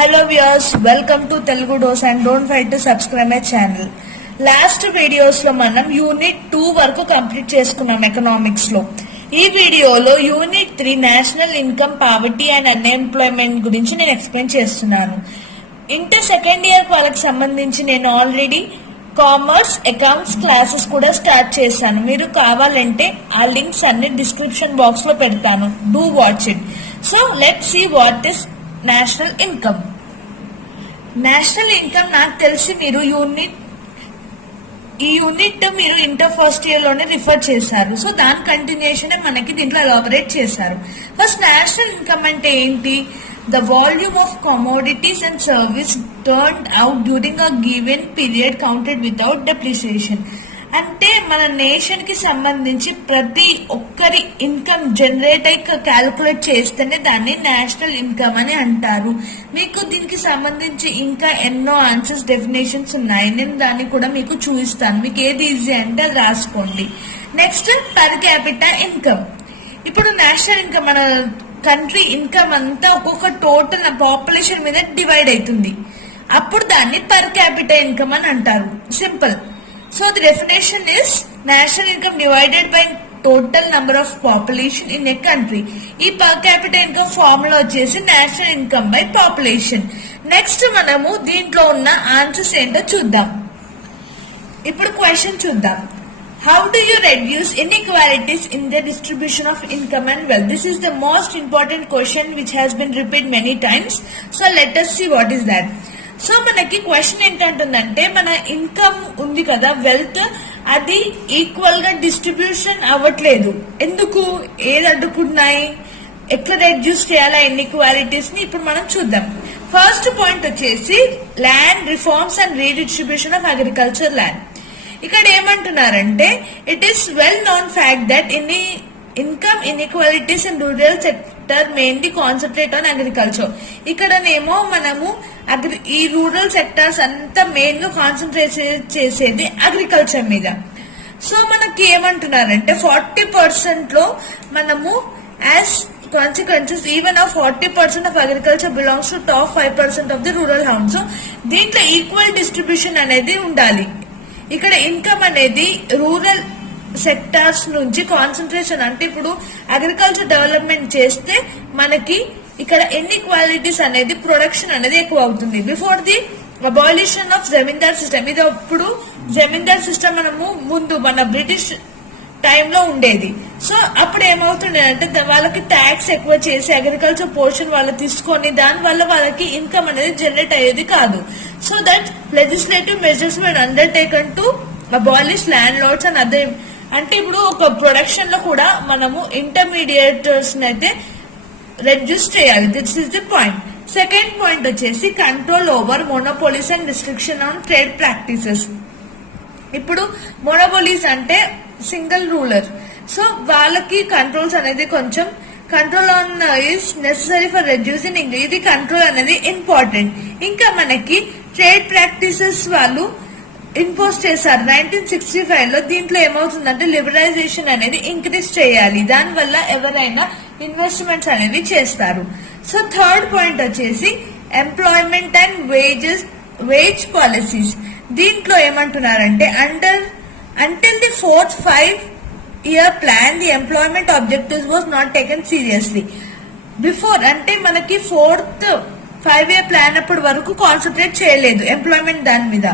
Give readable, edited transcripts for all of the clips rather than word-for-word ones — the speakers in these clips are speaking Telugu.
Hello viewers, welcome to Telugu Dose and don't forget to subscribe my channel. Last videos లో మనం యూనిట్ 2 వరకు కంప్లీట్ చేసుకున్నాం ఎకనామిక్స్ లో. ఈ వీడియోలో unit 3 national income, poverty and unemployment గురించి నేను ఎక్స్ప్లెయిన్ చేస్తున్నాను. ఇంటర్ సెకండ్ ఇయర్ వాళ్ళకి సంబంధించి నేను ఆల్రెడీ కామర్స్ అకౌంట్స్ క్లాసెస్ కూడా స్టార్ట్ చేశాను. మీరు కావాలంటే ఆ లింక్స్ అన్ని డిస్క్రిప్షన్ బాక్స్ లో పెడతాను. Do watch it. So let's see what is national income. National income నాకు తెలిసి మీరు ఈ యూనిట్ మీరు ఇంటర్ ఫస్ట్ ఇయర్ లోనే రిఫర్ చేశారు. సో దాని కంటిన్యూషన్ మనకి దీంట్లో ఎలాబరేట్ చేశారు. ఫస్ట్ నేషనల్ ఇన్కమ్ అంటే ఏంటి? The volume of commodities and service turned out during a given period counted without depreciation. అంటే మన నేషన్ కి సంబంధించి ప్రతి ఒక్కరి ఇన్కమ్ జనరేట్ అయి క్యాల్కులేట్ చేస్తేనే దాన్ని నేషనల్ ఇన్కమ్ అని అంటారు. మీకు దీనికి సంబంధించి ఇంకా ఎన్నో ఆన్సర్స్, డెఫినేషన్స్ ఉన్నాయి. నేను దాన్ని కూడా మీకు చూపిస్తాను. మీకు ఏది ఈజీ అంటే అది రాసుకోండి. Next per capital income. ఇప్పుడు నేషనల్ ఇన్కమ్ మన కంట్రీ ఇన్కమ్ అంతా ఒక్కొక్క టోటల్ పాపులేషన్ మీద డివైడ్ అవుతుంది. అప్పుడు దాన్ని పర్ క్యాపిటల్ ఇన్కమ్ అని అంటారు. Simple. So the definition is national income divided by total number of population in a country. ఈ పర్ క్యాపిటల్ ఇన్కమ్ ఫార్ములా వచ్చేసి national income by population. Next మనము దీంట్లో ఉన్న ఆన్సర్స్ ఏంటో చూద్దాం. ఇప్పుడు క్వశ్చన్ చూద్దాం. How do you reduce inequalities in the distribution of income and wealth? This is the most important question which has been repeated many times. So let us see what is that. So మనకి క్వశ్చన్ ఏంటంటుందంటే, మన ఇన్కమ్ ఉంది కదా, వెల్త్, అది ఈక్వల్ గా డిస్ట్రిబ్యూషన్ అవ్వట్లేదు. ఎందుకు? ఏది అడ్డుకున్నాయి? ఎట్లా రెడ్యూస్ చేయాలా ఇన్ఈక్వాలిటీస్ ని ఇప్పుడు మనం చూద్దాం. ఫస్ట్ పాయింట్ వచ్చేసి land reforms and redistribution of agriculture land. ఇక్కడ ఏమంటున్నారంటే, it is well known fact that income inequalities in rural sector mainly concentrate on agriculture. ఇక్కడనేమో మనము ఈ రూరల్ సెక్టర్స్ అంతా మెయిన్ గా కాన్సన్ట్రేట్ చేసేది అగ్రికల్చర్ మీద. సో మనకి ఏమంటున్నారంటే 40% లో మనము as consequences even of 40% of agriculture belongs to top 5% of the rural homes. So దీంట్లో ఈక్వల్ డిస్ట్రిబ్యూషన్ అనేది ఉండాలి. ఇక్కడ ఇన్కమ్ అనేది రూరల్ సెక్టార్స్ నుంచి కాన్సన్ట్రేషన్, అంటే ఇప్పుడు అగ్రికల్చర్ డెవలప్మెంట్ చేస్తే మనకి ఇక్కడ ఇన్ఈక్వాలిటీస్ అనేది ప్రొడక్షన్ అనేది ఎక్కువ అవుతుంది. Before the abolition of Zamindar system, ఇది అప్పుడు జమీందార్ సిస్టమ్ మనము ముందు మన బ్రిటిష్ టైంలో ఉండేది. సో అప్పుడు ఏమవుతుండే అంటే వాళ్ళకి ట్యాక్స్ ఎక్కువ చేసి అగ్రికల్చర్ పోర్షన్ వాళ్ళు తీసుకొని దాని వల్ల వాళ్ళకి ఇన్కమ్ అనేది జనరేట్ అయ్యేది కాదు. So that legislative measures were undertaken to abolish landlords and other. అంటే ఇప్పుడు ఒక ప్రొడక్షన్ లో కూడా మనము ఇంటర్మీడియేటర్స్ అయితే రెడ్యూస్ చేయాలి. This is the point. Second point వచ్చేసి control over monopolies and restriction on trade practices. ఇప్పుడు మోనోపోలీస్ అంటే సింగిల్ రూలర్. సో వాళ్ళకి కంట్రోల్స్ అనేది కొంచెం control on is necessary for reducing. ఇది కంట్రోల్ అనేది ఇంపార్టెంట్. ఇంకా మనకి ట్రేడ్ ప్రాక్టీసెస్ వాళ్ళు ఇంపోజ్ చేశారు 1965 లో. దీంట్లో ఏమవుతుందంటే లిబరలైజేషన్ అనేది ఇంక్రీజ్ చేయాలి. దానివల్ల ఎవరైనా ఇన్వెస్ట్మెంట్స్ అనేవి చేస్తారు. సో థర్డ్ పాయింట్ వచ్చేసి ఎంప్లాయ్మెంట్ అండ్ వేజ్ పాలసీస్. దీంట్లో ఏమంటున్నారంటే until the fourth 5-year plan the employment objectives was not taken seriously. Before అంటే మనకి 4th 5-year ప్లాన్ అప్పటి వరకు కాన్సన్ట్రేట్ చేయలేదు ఎంప్లాయ్మెంట్ దాని మీద.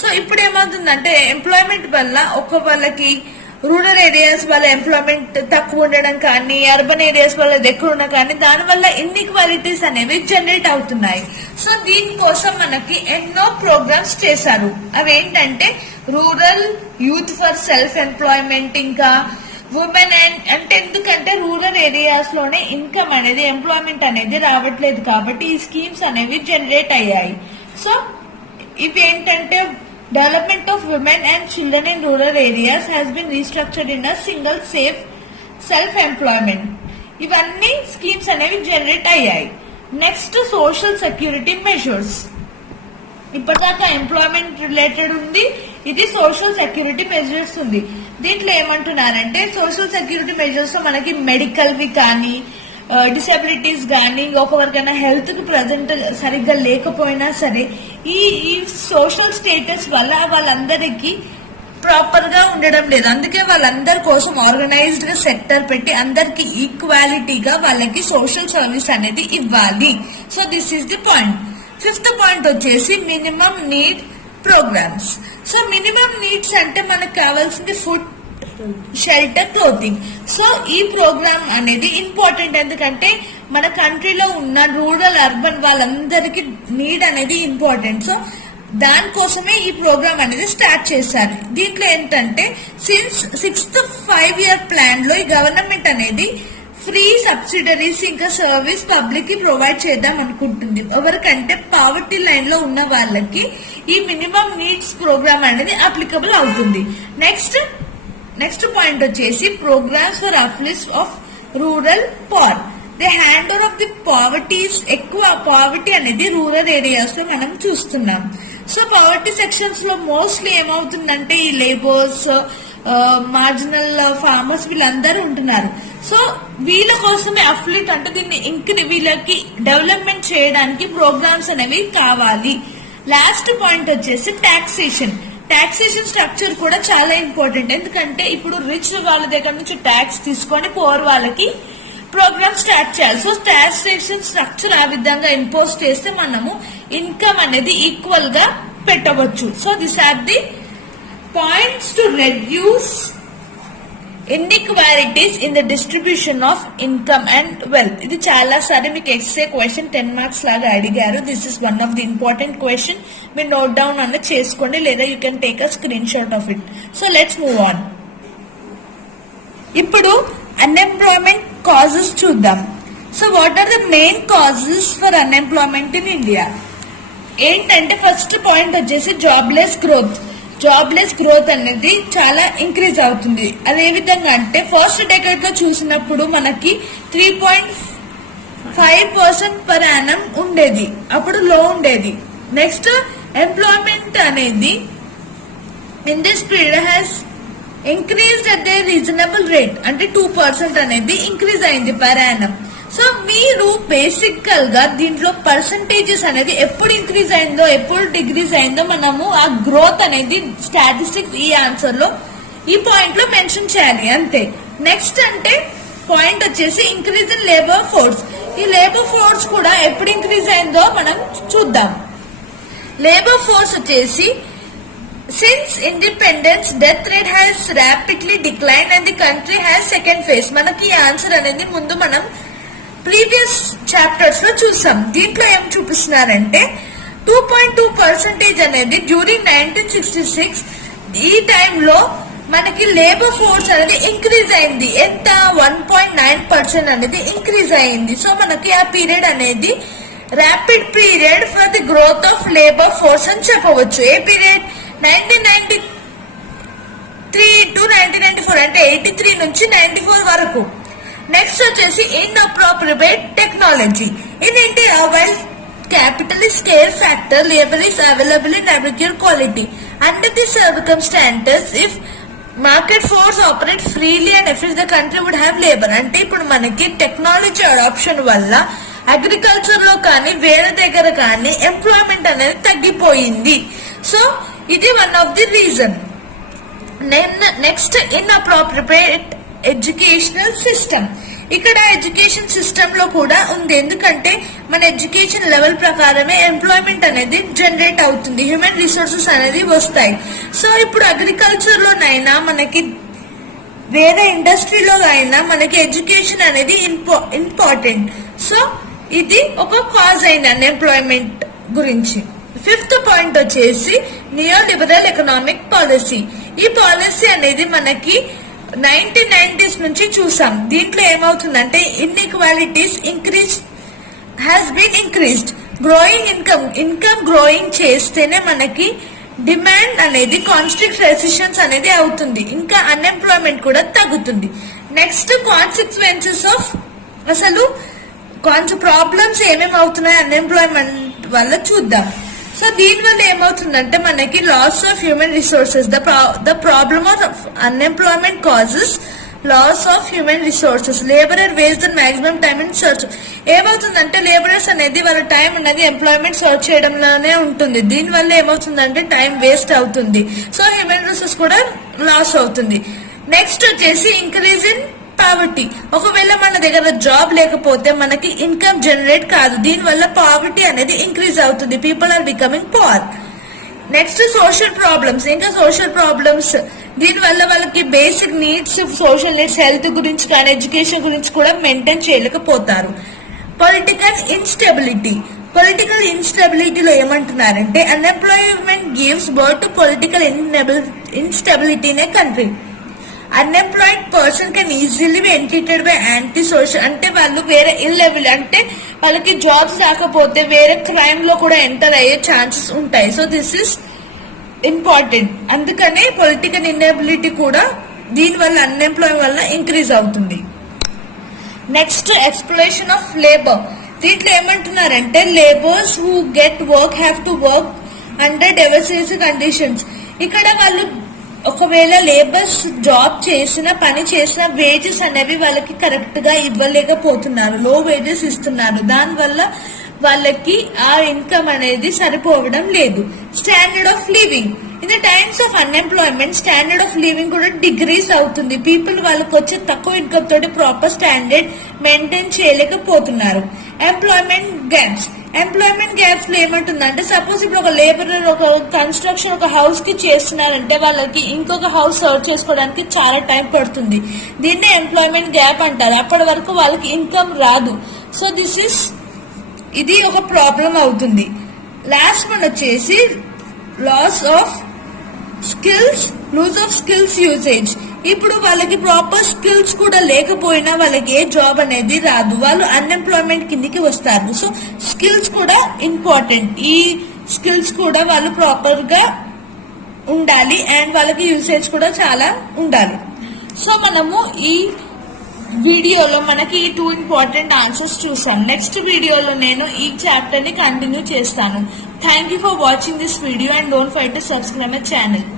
సో ఇప్పుడు ఏమవుతుందంటే ఎంప్లాయ్మెంట్ వల్ల వాళ్ళకి రూరల్ ఏరియాస్ వల్ల ఎంప్లాయ్మెంట్ తక్కువ ఉండడం కానీ, అర్బన్ ఏరియాస్ వల్ల ఎక్కువ ఉండడం కానీ, దానివల్ల ఇన్ఈక్వాలిటీస్ అనేవి జనరేట్ అవుతున్నాయి. సో దీనికోసం మనకి ఎన్నో ప్రోగ్రామ్స్ చేశారు. అవి ఏంటంటే rural youth for self employment, ఇంకా ఉమెన్ అంటే ఎందుకంటే రూరల్ ఏరియాస్ లోనే ఇన్కమ్ అనేది, ఎంప్లాయ్మెంట్ అనేది రావట్లేదు కాబట్టి ఈ స్కీమ్స్ అనేవి జనరేట్ అయ్యాయి. సో ఇవి ఏంటంటే development of women and children in rural areas has been restructured in a single safe self employment. ఇవన్నీ స్కీమ్స్ అనేవి జనరేట్ అయ్యాయి. Next social security measures. ఇప్పటిదాకా ఎంప్లాయ్మెంట్ రిలేటెడ్ ఉంది, ఇది సోషల్ సెక్యూరిటీ మెజర్స్ ఉంది. దీంట్లో ఏమంటున్నారంటే సోషల్ సెక్యూరిటీ మెజర్స్ లో మనకి మెడికల్ వి కానీ, డిసెబిలిటీస్ కానీ ఒకరికైనా హెల్త్ కి ప్రజెంట్ సరిగ్గా లేకపోయినా సరే ఈ సోషల్ స్టేటస్ వల్ల వాళ్ళందరికీ ప్రాపర్ గా ఉండడం లేదు. అందుకే వాళ్ళందరి కోసం ఆర్గనైజ్డ్ గా సెక్టర్ పెట్టి అందరికి ఈక్వాలిటీగా వాళ్ళకి సోషల్ సర్వీస్ అనేది ఇవ్వాలి. So this is the point. Fifth point వచ్చేసి minimum need programmes. So minimum needs అంటే మనకు కావాల్సింది ఫుడ్, షెల్టర్, క్లోతింగ్. సో ఈ ప్రోగ్రామ్ అనేది ఇంపార్టెంట్, ఎందుకంటే మన కంట్రీలో ఉన్న రూరల్ అర్బన్ వాళ్ళందరికీ నీడ్ అనేది ఇంపార్టెంట్. సో దానికోసమే ఈ ప్రోగ్రామ్ అనేది స్టార్ట్ చేశారు. దీంట్లో ఏంటంటే సిన్స్ 6th 5-year ప్లాన్ లో ఈ గవర్నమెంట్ అనేది ఫ్రీ సబ్సిడరీస్ ఇంకా సర్వీస్ పబ్లిక్ కి ప్రొవైడ్ చేద్దాం అనుకుంటుంది. ఎవరికంటే పావర్టీ లైన్ లో ఉన్న వాళ్ళకి ఈ మినిమం నీడ్స్ ప్రోగ్రామ్ అనేది అప్లికబుల్ అవుతుంది. నెక్స్ట్ పాయింట్ వచ్చేసి programmes for uplift of rural poor. The hand over of the poverties. ఎక్కువ పావర్టీ అనేది రూరల్ ఏరియాస్ లో మనం చూస్తున్నాం. సో పావర్టీ సెక్షన్స్ లో మోస్ట్లీ ఏమవుతుందంటే ఈ లేబర్స్, మార్జినల్ ఫార్మర్స్ వీళ్ళందరూ ఉంటున్నారు. సో వీళ్ళ కోసమే అప్లిఫ్ట్ అంటే దీన్ని వీళ్ళకి డెవలప్మెంట్ చేయడానికి ప్రోగ్రామ్స్ అనేవి కావాలి. లాస్ట్ పాయింట్ వచ్చేసి టాక్సేషన్ స్ట్రక్చర్ కూడా చాలా ఇంపార్టెంట్. ఎందుకంటే ఇప్పుడు రిచ్ వాళ్ళ దగ్గర నుంచి ట్యాక్స్ తీసుకొని పోర్ వాళ్ళకి ప్రోగ్రామ్ స్టార్ట్ చేయాలి. సో టాక్సేషన్ స్ట్రక్చర్ ఆ విధంగా ఇంపోజ్ చేస్తే మనము ఇన్కమ్ అనేది ఈక్వల్ గా పెట్టవచ్చు. So this are the points to reduce inequalities in the distribution of income and wealth. ఇది చాలా సారి మీకు ఎక్స్ఏ క్వశ్చన్ 10 మార్క్స్ లాగా అడిగారు. This is one of the important question. మీరు నోట్ డౌన్ అన్నది చేసుకోండి, లేదా you can take a screenshot of it. So let's move on. ఇప్పుడు అన్ఎంప్లాయ్మెంట్ కాజెస్ చూద్దాం. So what are the main causes for unemployment in India? ఏంటంటే ఫస్ట్ పాయింట్ వచ్చేసి జాబ్లెస్ గ్రోత్ అనేది చాలా ఇంక్రీజ్ అవుతుంది. అదే విధంగా అంటే ఫస్ట్ డెకేడ్ లో చూసినప్పుడు మనకి 3.5% పర్ యానం ఉండేది, అప్పుడు లో ఉండేది. నెక్స్ట్ ఎంప్లాయ్మెంట్ అనేది in this period has increased at a reasonable rate, అంటే 2% అనేది ఇంక్రీజ్ అయింది పర్ యానం. సో మీరు బేసికల్ గా దీంట్లో పర్సంటేజెస్ అనేది ఎప్పుడు ఇంక్రీజ్ అయిందో ఎప్పుడు డిక్రీజ్ అయిందో మనము ఆ గ్రోత్ అనేది స్టాటిస్టిక్స్ ఈ ఆన్సర్ లో ఈ పాయింట్ లో మెన్షన్ చేయాలి అంతే. నెక్స్ట్ అంటే పాయింట్ వచ్చేసి ఇంక్రీజ్ ఇన్ లేబర్ ఫోర్స్. ఈ లేబర్ ఫోర్స్ కూడా ఎప్పుడు ఇంక్రీజ్ అయిందో మనం చూద్దాం. లేబర్ ఫోర్స్ వచ్చేసి since independence death rate has rapidly decline and the country has second phase. మనకి ఈ ఆన్సర్ అనేది ముందు మనం ప్రీవియస్ చాప్టర్స్ లో చూసాం. దీంట్లో ఏం చూపిస్తున్నారంటే 2.2% అనేది డ్యూరింగ్ 1966 ఈ టైంలో మనకి లేబర్ ఫోర్స్ అనేది ఇంక్రీజ్ అయింది. ఎంత 1.9% అనేది ఇంక్రీజ్ అయింది. సో మనకి ఆ పీరియడ్ అనేది rapid period for the growth of labour force అని చెప్పవచ్చు. A period? 1993 టు 1994, అంటే 83 నుంచి 94 వరకు. నెక్స్ట్ వచ్చేసి ఇన్అప్రోప్రియేట్ టెక్నాలజీ. ఇదేంటి? While capital is scarce factor, labor is available in adequate quality. Under these circumstances, if market force operate freely and efficient, the country would have labor. అంటే ఇప్పుడు మనకి టెక్నాలజీ అడాప్షన్ వల్ల అగ్రికల్చర్ లో కానీ వేరే దగ్గర కానీ ఎంప్లాయ్మెంట్ అనేది తగ్గిపోయింది. సో ఇది one of the reason. Next inappropriate educational system. ఇక్కడ ఎడ్యుకేషన్ సిస్టమ్ లో కూడా ఉంది. ఎందుకంటే మన ఎడ్యుకేషన్ లెవెల్ ప్రకారమే ఎంప్లాయ్మెంట్ అనేది జనరేట్ అవుతుంది, హ్యూమన్ రిసోర్సెస్ అనేది వస్తాయి. సో ఇప్పుడు అగ్రికల్చర్ లోనైనా మనకి వేరే ఇండస్ట్రీలో అయినా మనకి ఎడ్యుకేషన్ అనేది ఇంపార్టెంట్. సో ఇది ఒక కాజ్ అయింది అన్ఎంప్లాయ్మెంట్ గురించి. ఫిఫ్త్ పాయింట్ వచ్చేసి నియో లిబరల్ ఎకనామిక్ పాలసీ. ఈ పాలసీ అనేది మనకి 1990s నుంచి చూసాం. దీంట్లో ఏమవుతుందంటే inequalities has been increased. Growing income growing చేస్తేనే మనకి డిమాండ్ అనేది కాన్స్ట్రిక్ట్ రెసిషన్స్ అనేది అవుతుంది, ఇంకా అన్ఎంప్లాయ్మెంట్ కూడా తగ్గుతుంది. నెక్స్ట్ కాన్సిక్వెన్సెస్ ఆఫ్ అసలు ప్రాబ్లమ్స్ ఏమేమి అవుతున్నాయి అన్ఎంప్లాయ్మెంట్ వల్ల చూద్దాం. సో దీనివల్ల ఏమవుతుందంటే మనకి loss of human resources. The problem of unemployment causes loss of human resources. Labourer waste the maximum time in search. ఏమవుతుందంటే లేబరర్స్ అనేది వాళ్ళ టైం అనేది ఎంప్లాయ్మెంట్ సర్చ్ చేయడంలోనే ఉంటుంది. దీనివల్ల ఏమవుతుందంటే టైం వేస్ట్ అవుతుంది. సో హ్యూమన్ రిసోర్సెస్ కూడా లాస్ అవుతుంది. నెక్స్ట్ వచ్చేసి ఇంక్రీజ్ ఇన్ పావర్టీ. ఒకవేళ మన దగ్గర జాబ్ లేకపోతే మనకి ఇన్కమ్ జనరేట్ కాదు. దీనివల్ల పావర్టీ అనేది ఇంక్రీజ్ అవుతుంది. People are becoming poor. Next social problems. ఇంకా సోషల్ ప్రాబ్లమ్స్ దీనివల్ల వాళ్ళకి basic needs, social needs, health గురించి కానీ ఎడ్యుకేషన్ గురించి కూడా మెయింటైన్ చేయలేకపోతారు. Political instability. పొలిటికల్ ఇన్స్టెబిలిటీలో ఏమంటున్నారంటే unemployment gives birth to political instability in a country. Unemployed person can easily be enticed by anti social. అంటే వాళ్ళు వేరే ఇల్లెబిల్, అంటే వాళ్ళకి జాబ్స్ రాకపోతే వేరే క్రైమ్ లో కూడా ఎంటర్ అయ్యే ఛాన్సెస్ ఉంటాయి. So this is important. అందుకనే పొలిటికల్ ఇన్ఎబిలిటీ కూడా దీనివల్ల అన్ఎంప్లాయ్ వల్ల ఇంక్రీజ్ అవుతుంది. Next exploration of labour. దీంట్లో ఏమంటున్నారంటే labours who get work have to work under diversity conditions. ఇక్కడ వాళ్ళు ఒకవేళ లేబర్స్ జాబ్ చేసిన పని చేసిన వేజెస్ అనేవి వాళ్ళకి కరెక్ట్ గా ఇవ్వలేకపోతున్నారు, లో వేజెస్ ఇస్తున్నారు. దానివల్ల వాళ్ళకి ఆ ఇన్కమ్ అనేది సరిపోవడం లేదు. Standard of living. In the times of unemployment standard of living కూడా డిగ్రీస్ అవుతుంది. పీపుల్ వాళ్ళకి వచ్చే తక్కువ ఇన్కమ్ తోటి ప్రాపర్ స్టాండర్డ్ మెయింటైన్ చేయలేకపోతున్నారు. Employment gaps. ఎంప్లాయ్మెంట్ గ్యాప్స్ లో ఏమంటుందంటే సపోజ్ ఇప్పుడు ఒక లేబరర్ ఒక కన్స్ట్రక్షన్ ఒక హౌస్ కి చేస్తున్నారంటే వాళ్ళకి ఇంకొక హౌస్ సర్చ్ చేసుకోవడానికి చాలా టైం పడుతుంది. దీన్నే ఎంప్లాయ్మెంట్ గ్యాప్ అంటారు. అప్పటి వరకు వాళ్ళకి ఇన్కమ్ రాదు. సో ఇది ఒక ప్రాబ్లం అవుతుంది. లాస్ట్ వన్ వచ్చేసి loss of skills, lose of skills usage. ఇప్పుడు వాళ్ళకి ప్రాపర్ స్కిల్స్ కూడా లేకపోయినా వాళ్ళకి ఏ జాబ్ అనేది రాదు, వాళ్ళు అన్ఎంప్లాయ్మెంట్ కిందికి వస్తారు. సో స్కిల్స్ కూడా ఇంపార్టెంట్. ఈ స్కిల్స్ కూడా వాళ్ళు ప్రాపర్ గా ఉండాలి అండ్ వాళ్ళకి యూసేజ్ కూడా చాలా ఉండాలి. సో మనము ఈ వీడియోలో మనకి ఈ 2 ఇంపార్టెంట్ ఆన్సర్స్ చూసాం. నెక్స్ట్ వీడియోలో నేను ఈ చాప్టర్ ని కంటిన్యూ చేస్తాను. Thank you for watching this video and don't forget to subscribe my channel.